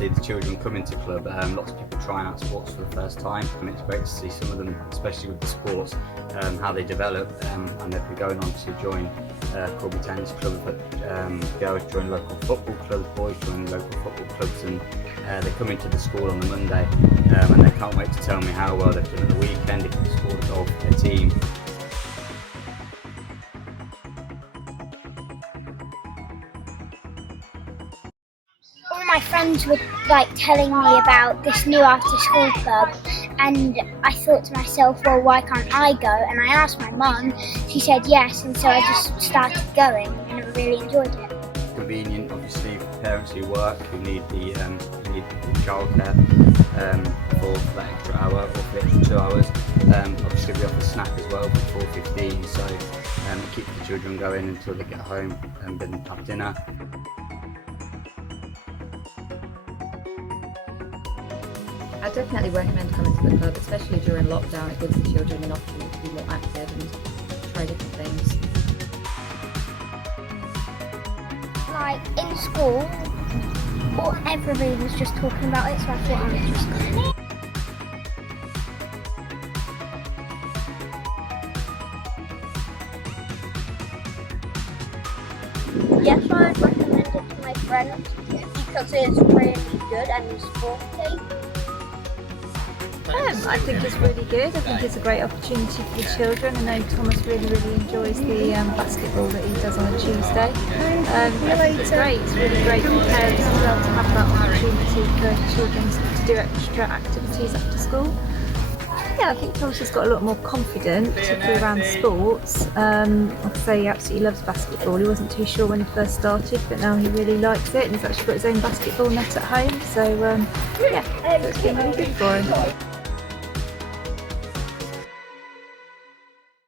see the children come into club. Lots of people trying out sports for the first time, and it's great to see some of them, especially with the sports, how they develop, and they've been going on to join Corby Tennis Club, girls join local football clubs, boys join local football clubs, and they come into the school on the Monday, and they can't wait to tell me how well they've done at the weekend, if they've scored a goal for their team. All my friends were like telling me about this new after school club, and I thought to myself, well, why can't I go? And I asked my mum, she said yes, and so I just started going and I really enjoyed it. Convenient, obviously, for parents who work, who need the childcare for that extra hour or for the extra 2 hours. Obviously we offer snack as well for 4:15, so it keeps the children going until they get home and then have dinner. I definitely recommend coming to the club, especially during lockdown. It gives the children an opportunity to be more active and try different things. Like in school, everybody was just talking about it, so I thought I would just go. Yes, I would recommend it to my friends because it's really good and sporty. I think it's really good. I think it's a great opportunity for the children. I know Thomas really enjoys the basketball that he does on a Tuesday. I think it's great. It's really great for parents as well to have that opportunity for children to do extra activities after school. Yeah, I think Thomas has got a lot more confident, particularly around sports. Like I say, he absolutely loves basketball. He wasn't too sure when he first started, but now he really likes it, and he's actually got his own basketball net at home. So yeah, it's been really good for him.